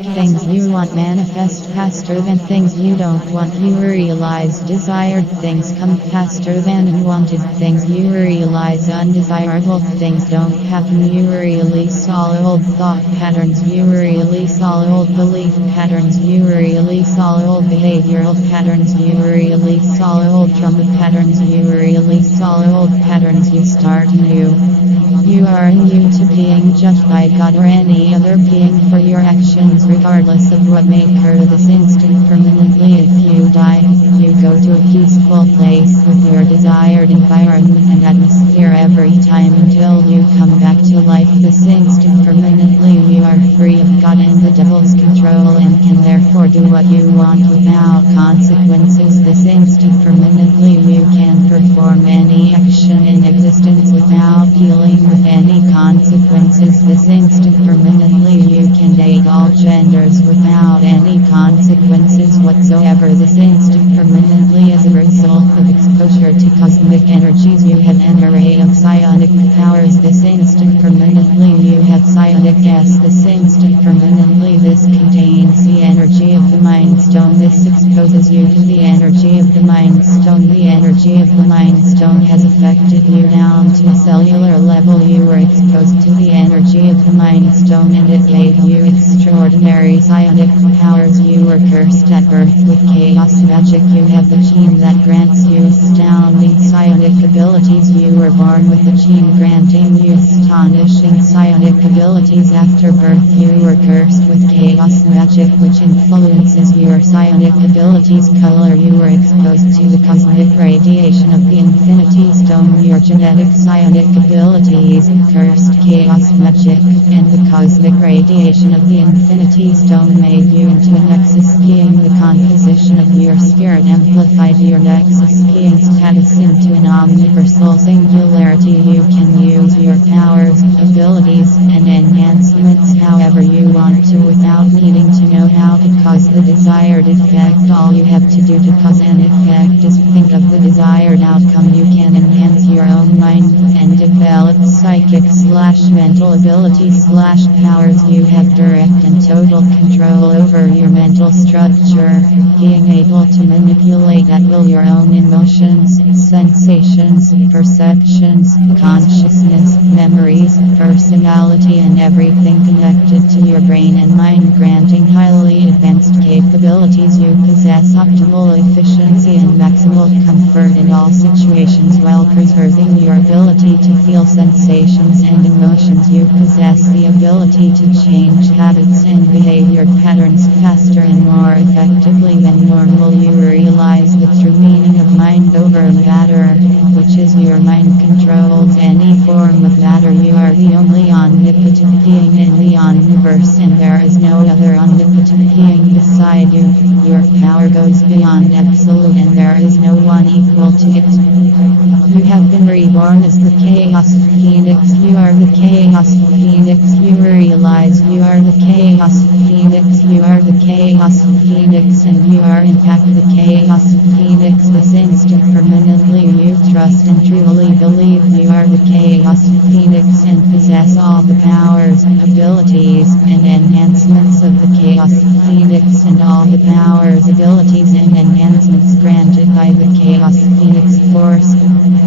Things you want manifest faster than things you don't want. You realize desired things come faster than unwanted things. You realize undesirable things don't happen. You release all old thought patterns. You release all old belief patterns. You release all old behavioral patterns. You release all old trauma patterns. You release all old patterns. You start new. You are new to being judged by God or any other being for your actions, regardless of what may occur this instant permanently. If you die, you go to a peaceful place with your desired environment and atmosphere every time until you come back to life this instant permanently. You are free of God and the devil's control and can therefore do what you want without consequences this instant permanently. You can perform any action in existence without dealing with any consequences this instant permanently. You can date all genders without any consequences whatsoever this instant permanently. As a result of exposure to cosmic energies, you have an array of psionic powers this instant permanently. You have psionic S this instant permanently. This contains the energy of the Mind Stone. This exposes you to the energy of the Mind Stone. The energy of the Mind Stone has affected you down to a cellular level. You were exposed to the energy of the Mind Stone and it gave you extraordinary psionic powers. You were cursed at birth with chaos magic. You have the gene that grants you astounding psionic abilities. You were born with the gene granting you astonishing psionic abilities. After birth you were cursed with chaos magic which influences your psionic abilities. Color. You were exposed to the cosmic radiation of the Infinity Stone. Your genetic psionic abilities, cursed chaos magic, and the cosmic radiation of the Infinity Stone made you into a Nexus being. The composition of your spirit amplified your Nexus being status into an omniversal singularity. You can use your powers, abilities, and enhancements however you want to without needing to know how to cause the desired effect. All you have to do to cause an effect is think of the desired outcome. You can enhance your own mind and develop psychic/mental abilities/powers. You have direct and total control over your mental structure, being able to manipulate at will your own emotions, sensations, perceptions, consciousness, memories, personality and everything connected to your brain and mind, granting highly advanced capabilities. You possess optimal efficiency and maximal comfort in all situations while preserving your ability to feel sensations and emotions. You possess the ability to change habits and behavior patterns faster and more effectively than normal. You realize the true meaning of mind over matter, which is your mind controls any form of matter. You are the only omnipotent being in the universe and there is no other omnipotent being beside you. Your power goes beyond absolute and there is no one equal to it. You have been reborn as the Chaos Phoenix. You are the Chaos Phoenix. You realize you are the Chaos Phoenix. You are the Chaos Phoenix and you are in fact the Chaos Phoenix this instant permanently. You trust and truly believe you are the Chaos Phoenix and possess all the powers, abilities, and enhancements of the Chaos Phoenix and all the powers, abilities, and enhancements granted by the Chaos Phoenix Force.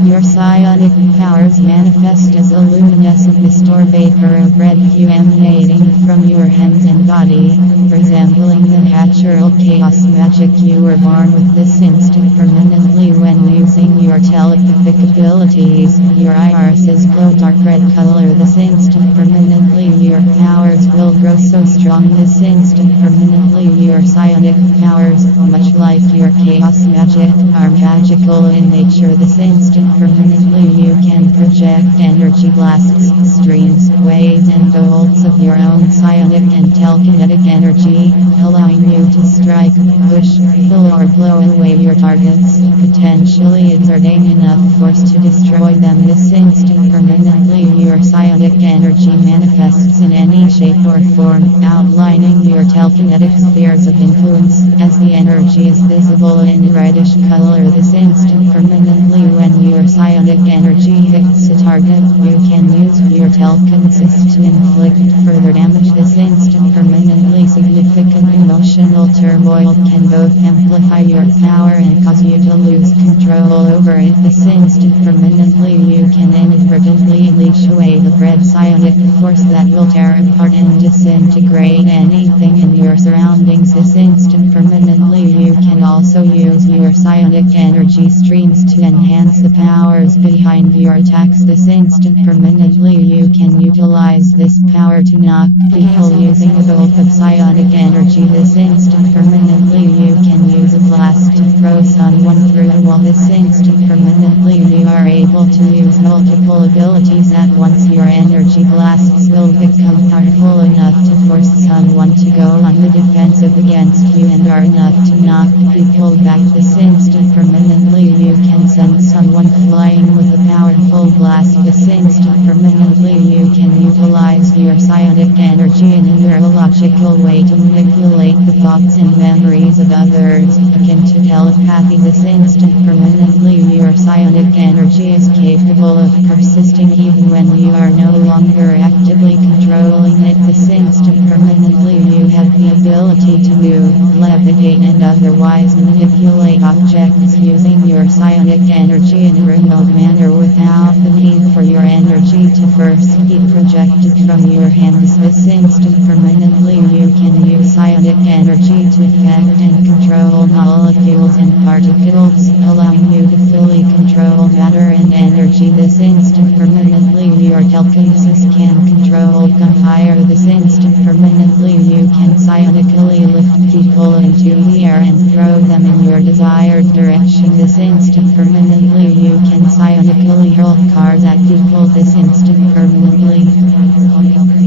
Your psionic powers manifest as a luminescent mist or vapor of red hue emanating from your hands and body, resembling the natural chaos magic. You were born with this instant permanently when using your telepathic abilities. Your irises glow dark red color this instant permanently. Your powers will grow so strong this instant permanently. Your psionic powers, much like your chaos magic, are magical in nature this instant permanently. You can project energy blasts, streams, waves and bolts of your own psionic and telekinetic energy, allowing you to strike, push, pull or blow away your targets, potentially exerting enough force to destroy them this instant permanently. Your psionic energy manifests in any shape or form, outlining your telekinetic spheres of influence, as the energy is visible in reddish color this instant permanently when your your psionic energy hits a target, you can use your telekinesis to inflict further damage. This instant permanently significant emotional turmoil can both amplify your power and cause you to lose control over it. This instant permanently you can inadvertently unleash away the red psionic force that will tear apart and disintegrate anything in your surroundings. This instant permanently you can also use your psionic energy streams to enhance the powers behind your attacks. This instant permanently you can utilize this power to knock people using a bolt of psionic energy. This instant permanently you can use a blast to throw someone through a wall. This instant permanently you are able to use multiple abilities at once. Your energy blasts will become powerful enough to force someone to go on the defensive against you and are enough to knock people back. This instant permanently you can send someone flying with a powerful blast. This instant permanently you can utilize your psionic energy in a neurological way to manipulate the thoughts and memories of others, akin to telepathy. This instant permanently your psionic energy is capable of persisting even when you are no longer actively controlling it. This instant permanently you have the ability to move, levitate and otherwise manipulate objects using your psionic energy in a remote manner without the need for your energy to first be projected from your hands. This instant permanently you can use psionic energy to affect and control molecules and particles, allowing you to fully control matter and energy. This instant permanently your telekinesis can control gunfire. This instant permanently you can psionically lift people into the air and throw them in your desired direction. This instant permanently you can psionically hurl cars at people. This instant permanently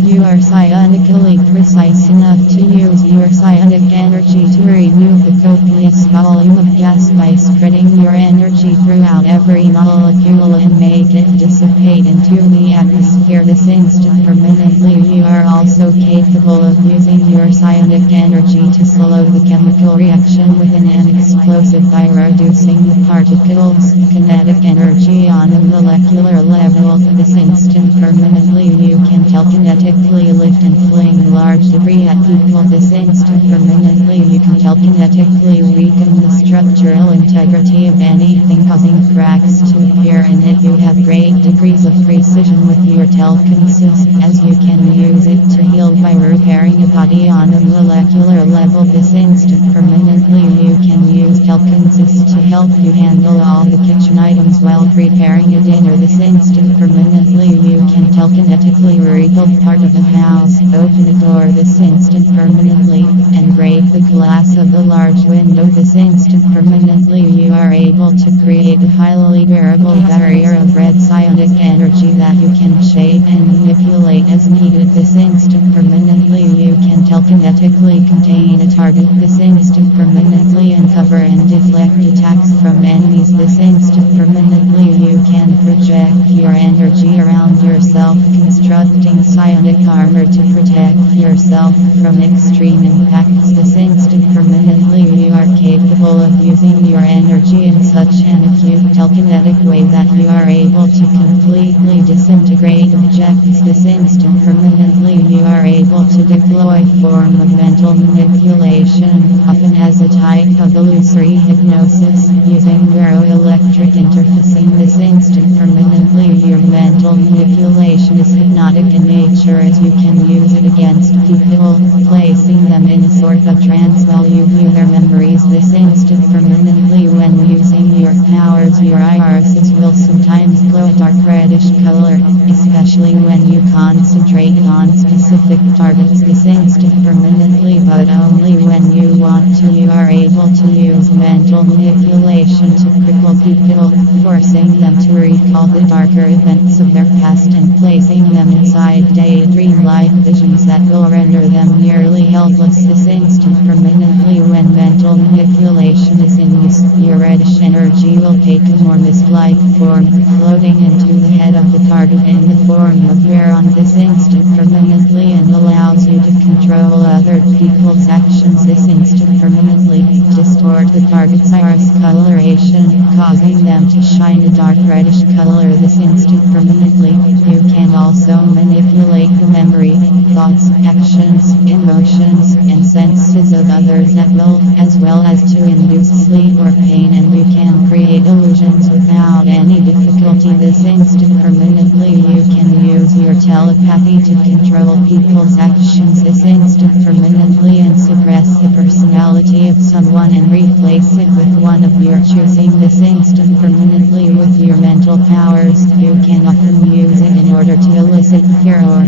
you are psionically precise enough to use your psionic energy to remove the copious volume of gas by spreading your energy throughout every molecule and make it dissipate into the atmosphere. This instant permanently you are also capable of using your psionic energy to slow the chemical reaction within an explosive by reducing the particles' kinetic energy on a molecular level. This instant permanently you can telekinetically lift and fling large debris at people. This instant permanently you can telekinetically weaken the structural integrity of anything, causing cracks to appear in it. You have great degrees of precision with your telekinesis, as you can use it to heal by repairing a body on a molecular level. This instant permanently you can use telekinesis to help you handle all the kitchen items while preparing a dinner. This instant permanently you can telekinetically rebuild part of a house, open a door. This instant permanently and break the glass of a large window. This instant permanently you are able to create a highly durable barrier of red psionic energy that you can shape and manipulate as needed. This instant permanently you can telekinetically contain a target. This instant permanently uncover and deflect attacks from enemies. This instant permanently you can project your energy around yourself, constructing psionic armor to protect yourself from extreme impacts. This instant permanently you are capable of using your energy in such an acute telekinetic way that you are able to completely disintegrate objects. This instant permanently you are able to deploy a form of mental manipulation, often as a type of illusory hypnosis, using neuroelectric interfacing. This instant permanently your mental manipulation is hypnotic in nature, as you can use it against people, placing them in a sort of trance while you view their memories. This instant permanently when using your powers, your irises will sometimes glow a dark reddish color, especially when you concentrate on specific targets. This instant permanently, but only when you want to, you are able to use mental manipulation to cripple people, forcing them to recall the darker events of their past and placing them inside daydream-like visions that will render them nearly helpless. This instant permanently when mental manipulation is in use, your reddish energy will take a more mist-like form, floating into the head of the target in the form of air on this instant permanently and allows you to control other people's actions. This instant permanently distort the target's iris coloration, causing them to shine a dark reddish color this instant permanently. You can also manipulate the memory, thoughts, actions, emotions, and senses of others at will, as well as to induce sleep or pain, and you can create illusions without any difficulty this instant permanently. You can use your telepathy to control people's actions this instant permanently and suppress the personality of someone and replace it with one of your choosing this instant permanently with your mental powers. You can often use it in order to elicit fear or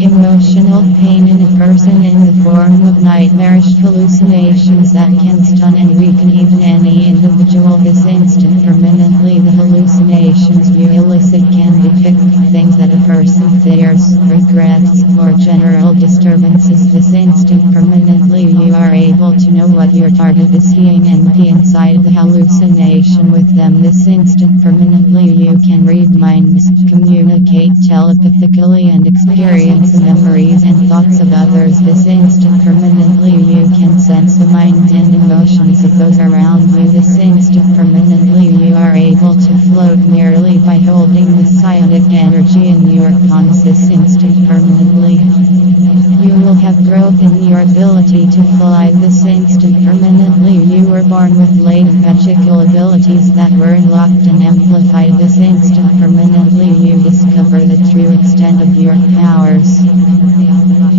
emotional pain in a person in the form of nightmarish hallucinations that can stun and weaken even any individual this instant permanently. The hallucinations you elicit can depict things that a person fears, regrets, or general disturbances this instant permanently. You are able to know what your target is seeing and be inside the hallucination with them this instant permanently. You can read minds, communicate telepathically, and experience the memories and thoughts of others this instant permanently. You can sense the minds and emotions of those around you this instant permanently. You are able to float merely by holding the psionic energy in your palms this instant permanently. You will have growth in your ability to fly this instant permanently. You were born with latent magical abilities that were unlocked and amplified this instant permanently. You discover the true extent of your powers.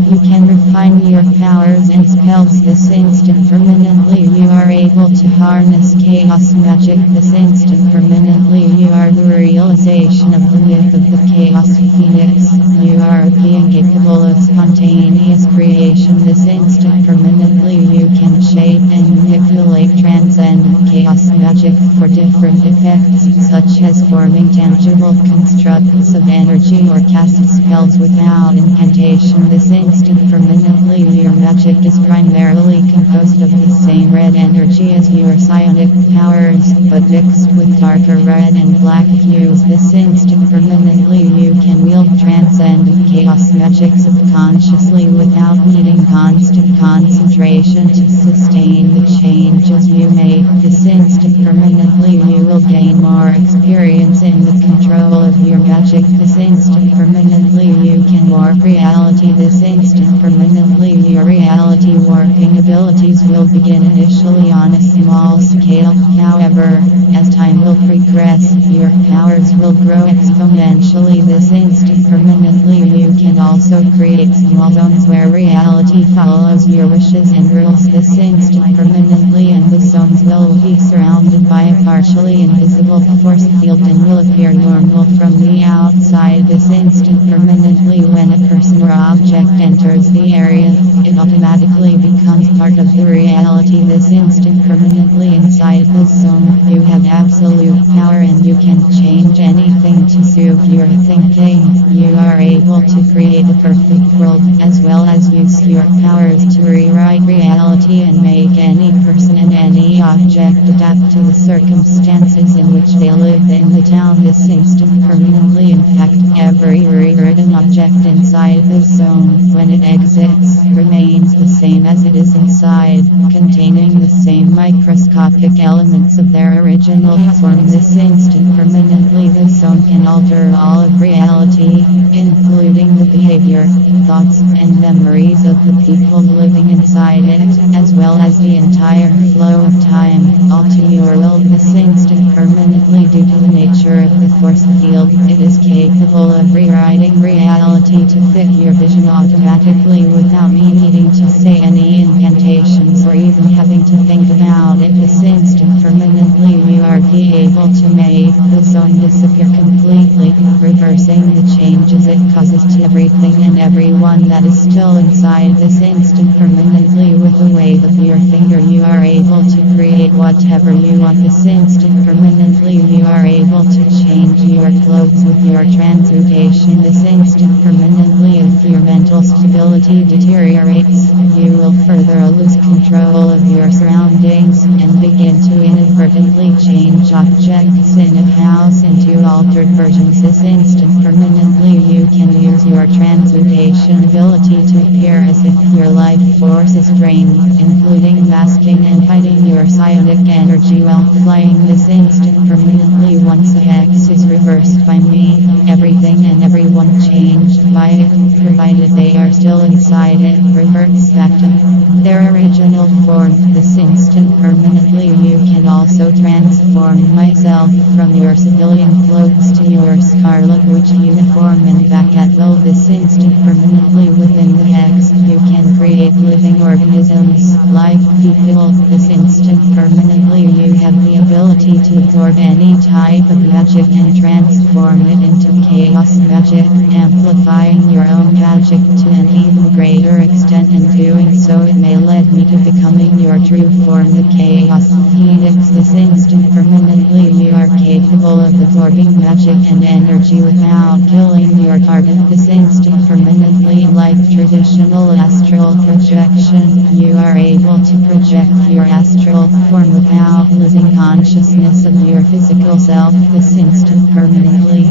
You can refine your powers and spells this instant permanently. You are able to harness chaos magic this instant permanently. You are the realization of the myth of the chaos phoenix. You are a being capable of spontaneous creation this instant permanently. You can shape and manipulate transcendent chaos magic for different effects, such as forming tangible constructs of energy or cast spells without incantation this instant permanently. Your magic is primarily composed of the same red energy as your psionic powers, but mixed with darker red and black hues this instant permanently. You can wield transcendent chaos magic subconsciously without needing constant concentration to sustain the changes you make this instant permanently. You will gain more experience in the control of your magic this instant permanently. You can warp reality this instant permanently. Your reality warping abilities will begin initially on a small scale. However, as time will progress, your powers will grow exponentially this instant permanently. You can also create small zones where reality follows your wishes and rules this instant permanently, and the zones will be surrounded by a partially invisible force field and will appear normal from the outside this instant permanently. When a person or object enters the area, it automatically becomes part of the reality this instant permanently. Inside the zone, you have absolute power and you can change anything to suit your thinking. You are able to create a perfect world, as well as use your powers to rewrite reality and make any person and any object adapt to the circumstances in which they live in the town this instant permanently. In fact, every rewritten object inside the zone, when it exits, remains the same as it is inside, containing the same microscopic elements of their original form this instant permanently. The zone can alter all of reality, including the behavior, thoughts, and memories of the people living inside it, as well as the entire flow of time, all to your will this instant permanently. Due to the nature of the force field, it is capable of rewriting reality to fit your vision automatically without me needing to say any incantations or even having to think about it this instant permanently. You are able to make the zone disappear completely, reversing the changes it causes to everything and everyone that is still inside this instant permanently. With a wave of your finger, you are able to create whatever you want this instant permanently. You are able to change your clothes with your transmutation this instant permanently. If your mental stability deteriorates, you will further lose control of your surroundings and begin to inadvertently change objects in a house into altered versions this instant permanently. You can use your transmutation incantation ability to appear as if your life force is drained, including masking and hiding your psionic energy while flying. This instant permanently once the hex is reversed by me. Everything and everyone changed by it, provided they are still inside it, reverts back to their original form. This instant permanently you can also transform myself from your civilian clothes to your scarlet witch uniform and back at will. This instant permanently within the hex you can create living organisms, life people. This instant permanently you have the ability to absorb any type of magic and transform it into chaos magic, amplifying your own magic to an even greater extent. In doing so it may lead me to becoming your true form, the Chaos Phoenix. This instant permanently you are capable of absorbing magic and energy without killing your target. This instant permanently, like traditional astral projection, you are able to project your astral form without losing consciousness of your physical self. This instant permanently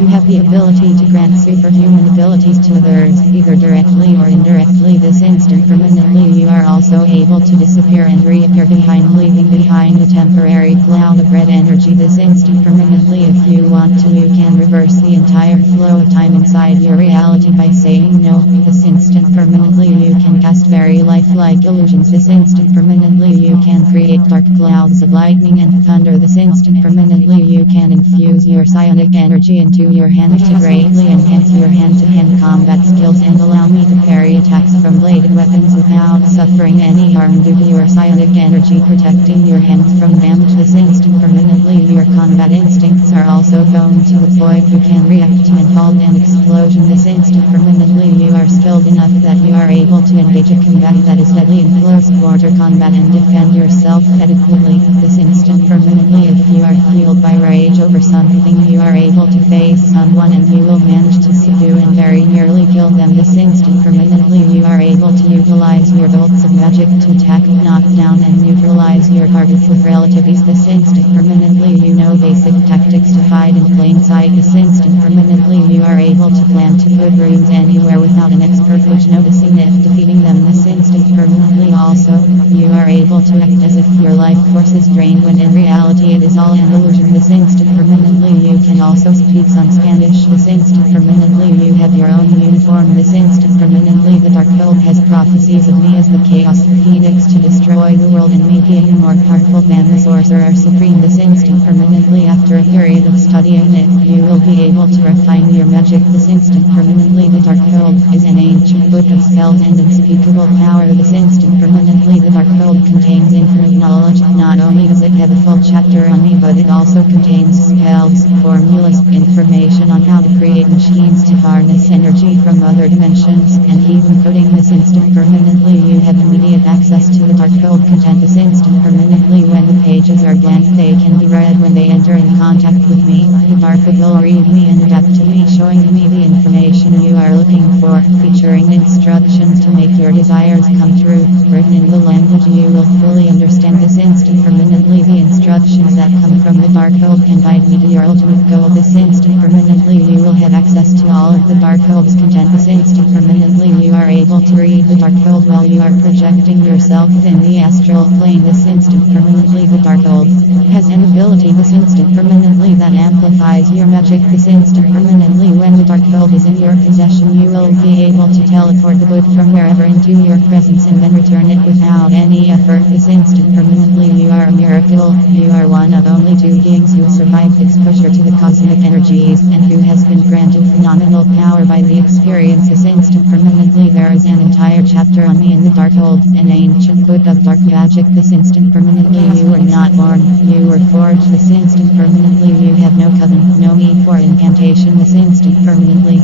you have the ability to grant superhuman abilities to others, either directly or indirectly. This instant permanently you are also able to disappear and reappear behind, leaving behind a temporary cloud of red energy. This instant permanently, if you want to, you can reverse the entire flow of time inside your reality by saying no. This instant permanently you can cast very lifelike illusions. This instant permanently you can create dark clouds of lightning and thunder. This instant permanently you can infuse your psionic energy into your hand to greatly enhance your hand-to-hand combat skills and allow me to parry attacks from bladed weapons without suffering any harm due to your psionic energy protecting your hands from damage. This instant permanently your combat instincts are also going to the point you can react to an fault and explosion. This instant permanently you are skilled enough that you are able to engage a combat that is deadly in close quarter combat and defend yourself adequately. This instant permanently, if you are fueled by rage over something, you are able to face someone and you will manage to subdue and very nearly kill them. This instant permanently you are able to utilize your bolts of magic to attack, knock down and neutralize your targets with relativities. This instant permanently you know basic tactics to hide in plain sight. This instant permanently you are able to plan to put runes anywhere without an expert which noticing it, defeating them. This instant permanently also you are able to act as if your life force is drained when in reality it is all an illusion. This instant permanently you can also speak some Spanish. This instant permanently you have your own uniform. This instant permanently the Dark Code has prophecies of me as the Chaos Phoenix to destroy the world and me being more powerful than the Sorcerer Supreme. This instant permanently, after a period of studying it, you will be able to refine your magic. This instant permanently the Dark Code is an ancient book of spells and unspeakable power. This instant permanently the Dark Code contains infinite knowledge. Not only does it have a full chapter on me, but it also contains spells, formulas, information on how to create machines to harness energy from other dimensions, and even coding. This instant permanently you have immediate access to the Dark Code content. This instant permanently when the pages are blank they can be read when they enter in contact with me. The Dark Code will read me and adapt to me, showing me the information you are looking for, featuring instructions to make your desires come true, written in the language you will fully understand. This instant permanently the instructions that come from the Dark Code can guide me to your ultimate goal. This instant permanently you will have access to all of the Dark Code's content. This instant permanently you are able to read the Dark Code while you are projecting yourself in the astral plane. This instant permanently the Dark Code has an ability this instant permanently that amplifies your magic. This instant permanently when the Dark Code is in your possession you will be able to teleport the book from wherever into your presence and then return it without any effort. This instant permanently you are a miracle. You are one of only two beings who survived exposure to the cosmic energies and who has been granted phenomenal power by the experience. This instant permanently there is an entire chapter on me in the Dark Code, an ancient book of dark magic. This instant permanently you were not born, you were forged. This instant permanently you have no coven, no need for incantation. This instant permanently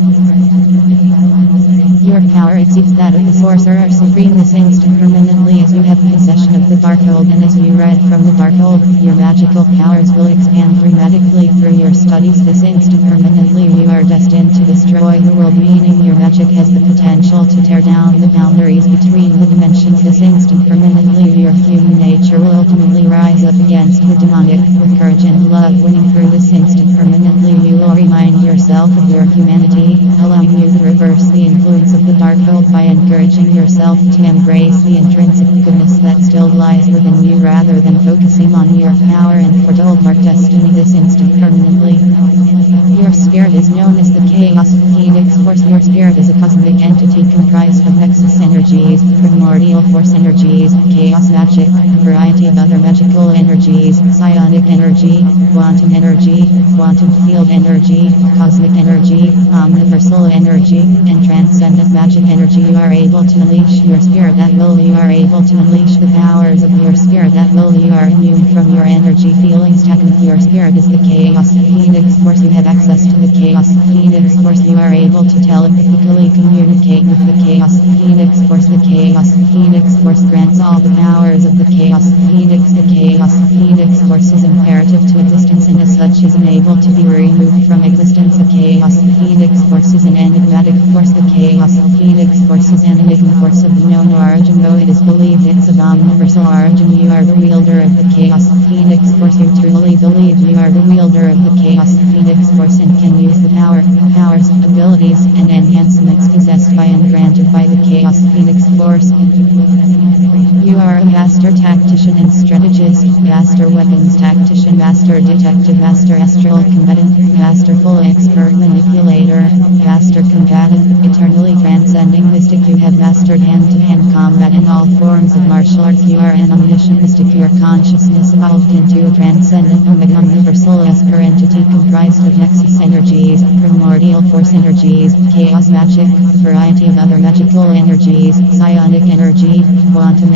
your power exceeds that of the Sorcerer Supreme. This instant permanently as you have possession of the Dark Code and as you read from the Dark Code, your magical powers will expand dramatically through your studies. This instant permanently you are destined to destroy the world, meaning your magic has the potential to tear down the boundaries between the dimensions. This instant permanently your human nature will ultimately rise up against the demonic with courage and love winning through. This instant permanently you will remind yourself of your humanity, allowing you to reverse the lies within you rather than focusing on your power and foretold dark destiny this instant permanently. Your spirit is known as the Chaos Phoenix Force. Your spirit is a cosmic entity comprised of Nexus energies, primordial force energies, chaos magic, a variety of other magical energies, psionic energy, quantum field energy, cosmic energy, omniversal energy, and transcendent magic energy. You are able to unleash your spirit at will. You are able to unleash the powers of your spirit at will. You are immune from your energy feelings. Technically, your spirit is the Chaos Phoenix Force. You have access to the Chaos Phoenix Force. You are able to telepathically communicate with the Chaos Phoenix Force. The Chaos Phoenix Force grants all the powers of the Chaos Phoenix. The Chaos Phoenix Force is imperative to existence and as such is unable to be removed from existence. The Chaos Phoenix Force is an enigmatic force. The Chaos Phoenix Force is an enigma force of unknown origin, though it is believed it's of omniversal origin. You are the wielder of the Chaos Phoenix Force. You truly believe you are the wielder of the Chaos Phoenix Force and can use the powers, abilities, and enhancements possessed by and granted by the Chaos Phoenix Force. You are a master tactician and strategist, master weapons tactician, master detective, master astral combatant, masterful expert manipulator, master combatant, eternally transcending mystic. You have mastered hand-to-hand combat in all forms of martial arts. You are an omniscient mystic. Your consciousness evolved into a transcendent omniversal esper entity comprised of nexus energies, primordial force energies, chaos magic, a variety of other magical energies, psionic energy, quantum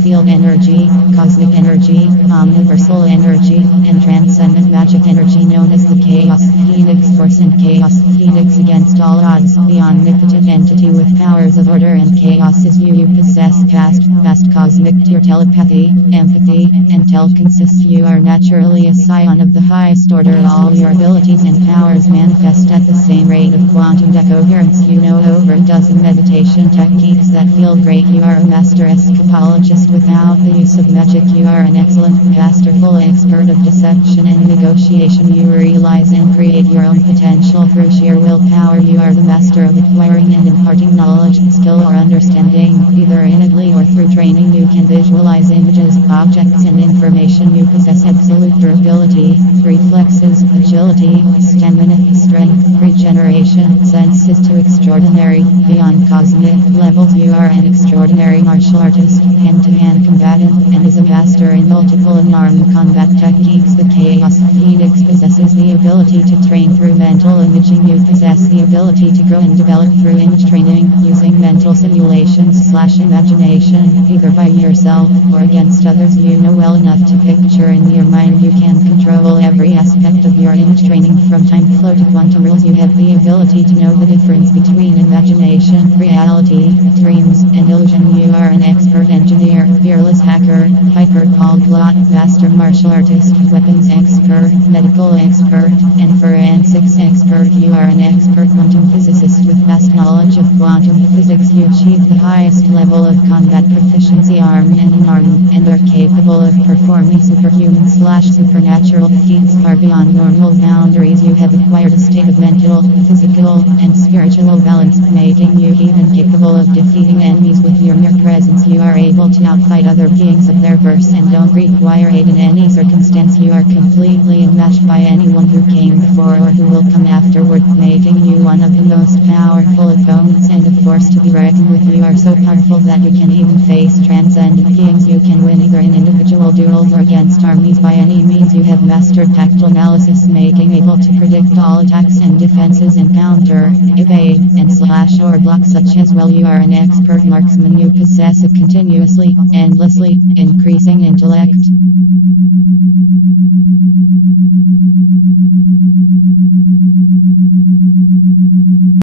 field energy, cosmic energy, omniversal energy, and transcendent magic energy known as the Chaos Phoenix Force and Chaos Phoenix against all odds. The omnipotent entity with powers of order and chaos is you. You possess vast cosmic your telepathy, empathy, and telekinesis. You are naturally a scion of the highest order. All your abilities and powers manifest at the same rate of quantum decoherence. You know over a dozen meditation techniques that feel great. You are a master escapologist without the use of magic. You are an excellent, masterful expert of deception and negotiation. You realize and create your own potential through sheer willpower. You are the master of acquiring and imparting knowledge, skill, or understanding, either innately or through training. You can visualize images, objects, and information. You possess absolute durability, reflexes, agility, stamina, strength, regeneration, senses to extraordinary, beyond cosmic levels. You are an extraordinary martial artist, hand-to-hand combatant, and is a master in multiple unarmed combat techniques. The Chaos Phoenix possesses the ability to train through mental imaging. You possess the ability to grow and develop through image training, using mental simulations/imagination, either by yourself or against others. You know well enough to picture in your mind. You can control every aspect of your image training from time flow to quantum rules. You have the ability to know the difference between imagination, reality, dreams, and illusion. You are an expert engineer, fearless hacker, hyper polyglot, master martial artist, weapons expert, medical expert, and forensics expert. You are an expert quantum physicist with vast knowledge of quantum physics. You achieve the highest level of combat proficiency, armed and unarmed, and are capable of performing superhuman/supernatural feats far beyond normal boundaries. You have acquired a state of mental, physical, and spiritual balance, making you even capable of defeating enemies with your mere presence. You are able to outfight other beings of their verse and don't require aid in any circumstance. You are completely unmatched by anyone who came before or who will come afterward, making you one of the most powerful opponents and a force to be reckoned with. You are so powerful that you can even face transcendent beings. You can win either in individual duels or against armies by any means. You have mastered tactile analysis, making able to predict all attacks and defenses and counter, evade, and slash or block such as well. You are an expert marksman. You possess a continuously, endlessly increasing intellect.